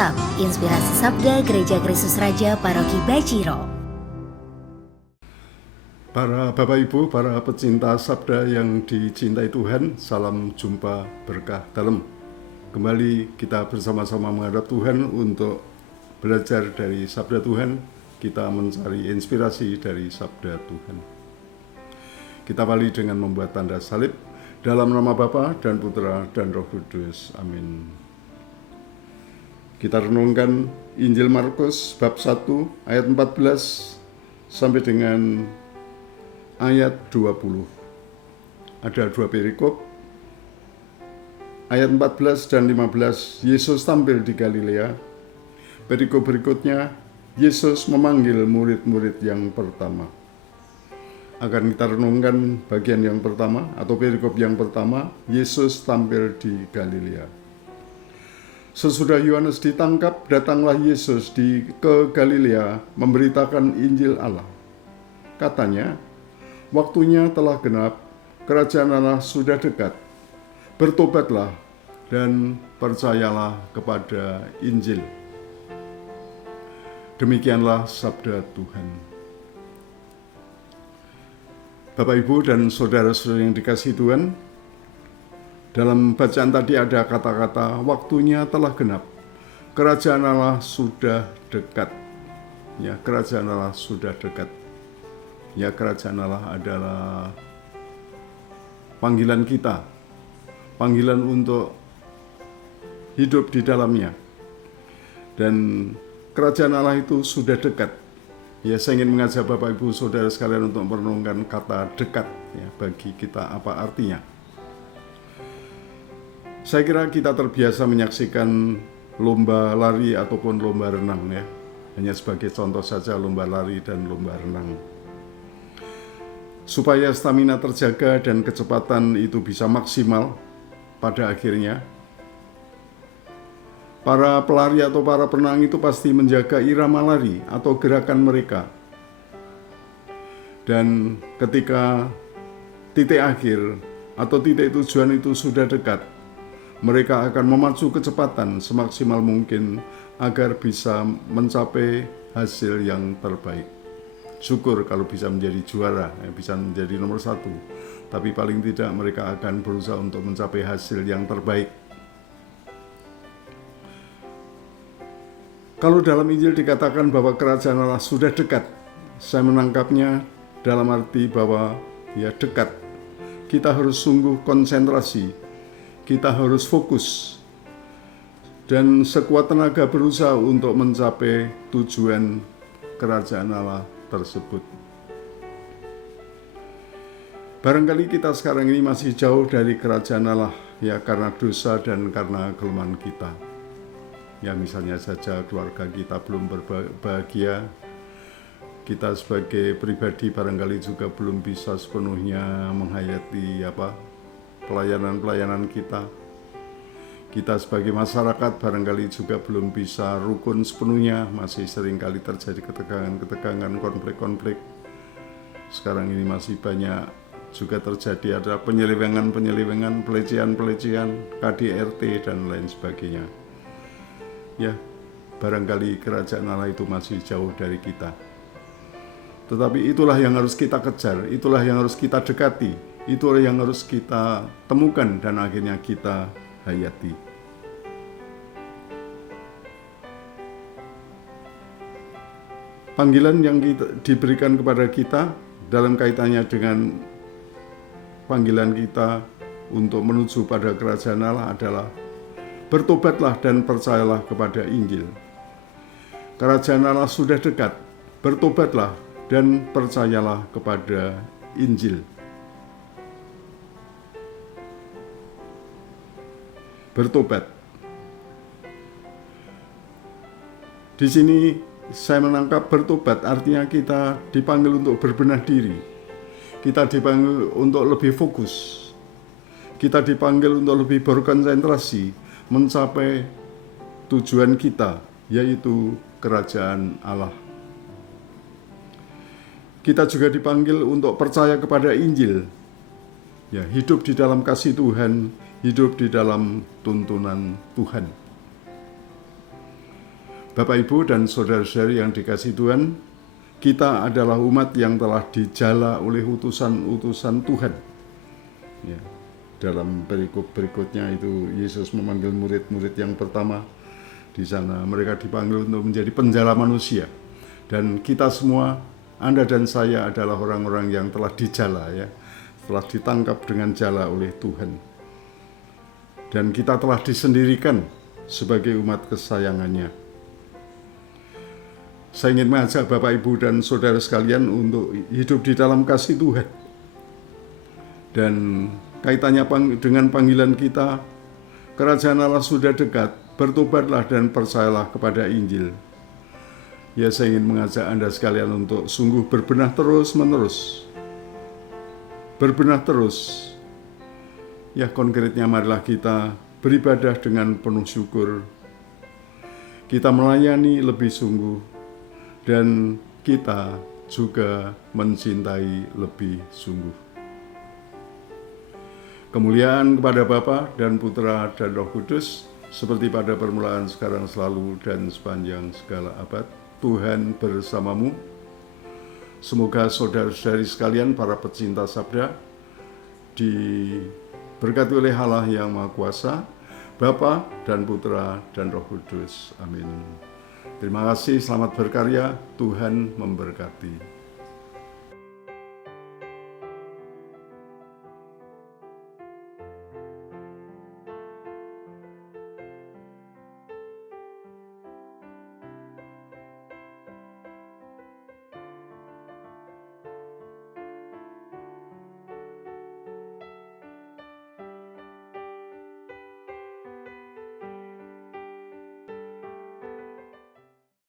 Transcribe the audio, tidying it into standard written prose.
WhatsApp Inspirasi Sabda Gereja Kristus Raja Paroki Baciro. Para Bapak Ibu, para pecinta Sabda yang dicintai Tuhan, salam jumpa berkah dalam. Kembali kita bersama-sama menghadap Tuhan untuk belajar dari Sabda Tuhan. Kita mencari inspirasi dari Sabda Tuhan. Kita awali dengan membuat tanda salib. Dalam nama Bapa dan Putra dan Roh Kudus. Amin. Kita renungkan Injil Markus bab 1 ayat 14 sampai dengan ayat 20. Ada dua perikop. Ayat 14 dan 15, Yesus tampil di Galilea. Perikop berikutnya, Yesus memanggil murid-murid yang pertama. Akan kita renungkan bagian yang pertama atau perikop yang pertama, Yesus tampil di Galilea. Sesudah Yohanes ditangkap, datanglah Yesus ke Galilea memberitakan Injil Allah. Katanya, waktunya telah genap, kerajaan Allah sudah dekat. Bertobatlah dan percayalah kepada Injil. Demikianlah sabda Tuhan. Bapak, Ibu, dan saudara-saudara yang dikasihi Tuhan, dalam bacaan tadi ada kata-kata waktunya telah genap, kerajaan Allah sudah dekat. Ya, kerajaan Allah sudah dekat. Ya, kerajaan Allah adalah panggilan kita, panggilan untuk hidup di dalamnya. Dan kerajaan Allah itu sudah dekat. Ya, saya ingin mengajak Bapak Ibu Saudara sekalian untuk merenungkan kata dekat, ya, bagi kita apa artinya. Saya kira kita terbiasa menyaksikan lomba lari ataupun lomba renang, ya. Hanya sebagai contoh saja lomba lari dan lomba renang. Supaya stamina terjaga dan kecepatan itu bisa maksimal pada akhirnya, para pelari atau para penang itu pasti menjaga irama lari atau gerakan mereka. Dan ketika titik akhir atau titik tujuan itu sudah dekat, mereka akan memacu kecepatan semaksimal mungkin agar bisa mencapai hasil yang terbaik. Syukur kalau bisa menjadi juara, bisa menjadi nomor 1. Tapi paling tidak mereka akan berusaha untuk mencapai hasil yang terbaik. Kalau dalam Injil dikatakan bahwa kerajaan Allah sudah dekat, saya menangkapnya dalam arti bahwa ya dekat. Kita harus sungguh konsentrasi, kita harus fokus, dan sekuat tenaga berusaha untuk mencapai tujuan kerajaan Allah tersebut. Barangkali kita sekarang ini masih jauh dari kerajaan Allah, ya karena dosa dan karena kelemahan kita. Ya, misalnya saja keluarga kita belum berbahagia, kita sebagai pribadi barangkali juga belum bisa sepenuhnya menghayati pelayanan-pelayanan kita. Kita sebagai masyarakat barangkali juga belum bisa rukun sepenuhnya, masih seringkali terjadi ketegangan-ketegangan, konflik-konflik. Sekarang ini masih banyak juga terjadi ada penyelewengan-penyelewengan, pelecehan-pelecehan, KDRT dan lain sebagainya. Ya, barangkali kerajaan Allah itu masih jauh dari kita. Tetapi itulah yang harus kita kejar, itulah yang harus kita dekati, itulah yang harus kita temukan dan akhirnya kita hayati. Panggilan yang diberikan kepada kita dalam kaitannya dengan panggilan kita untuk menuju pada kerajaan Allah adalah bertobatlah dan percayalah kepada Injil. Kerajaan Allah sudah dekat. Bertobatlah dan percayalah kepada Injil. Bertobat. Di sini saya menangkap bertobat artinya kita dipanggil untuk berbenah diri. Kita dipanggil untuk lebih fokus. Kita dipanggil untuk lebih berkonsentrasi mencapai tujuan kita, yaitu kerajaan Allah. Kita juga dipanggil untuk percaya kepada Injil, ya, hidup di dalam kasih Tuhan, hidup di dalam tuntunan Tuhan. Bapak, Ibu, dan saudara-saudari yang dikasihi Tuhan, kita adalah umat yang telah dijala oleh utusan-utusan Tuhan. Ya, dalam perikop berikutnya itu Yesus memanggil murid-murid yang pertama. Di sana mereka dipanggil untuk menjadi penjala manusia. Dan kita semua, Anda dan saya adalah orang-orang yang telah dijala, ya, telah ditangkap dengan jala oleh Tuhan. Dan kita telah disendirikan sebagai umat kesayangannya. Saya ingin mengajak Bapak, Ibu, dan saudara sekalian untuk hidup di dalam kasih Tuhan. Dan kaitannya dengan panggilan kita, kerajaan Allah sudah dekat, bertobatlah dan percayalah kepada Injil. Ya, saya ingin mengajak Anda sekalian untuk sungguh berbenah terus-menerus. Berbenah terus. Ya, konkretnya marilah kita beribadah dengan penuh syukur. Kita melayani lebih sungguh. Dan kita juga mencintai lebih sungguh. Kemuliaan kepada Bapa dan Putra dan Roh Kudus, seperti pada permulaan, sekarang, selalu, dan sepanjang segala abad. Tuhan bersamamu. Semoga saudara-saudari sekalian, para pecinta sabda, diberkati oleh Allah yang Maha Kuasa, Bapa dan Putra dan Roh Kudus. Amin. Terima kasih, selamat berkarya, Tuhan memberkati.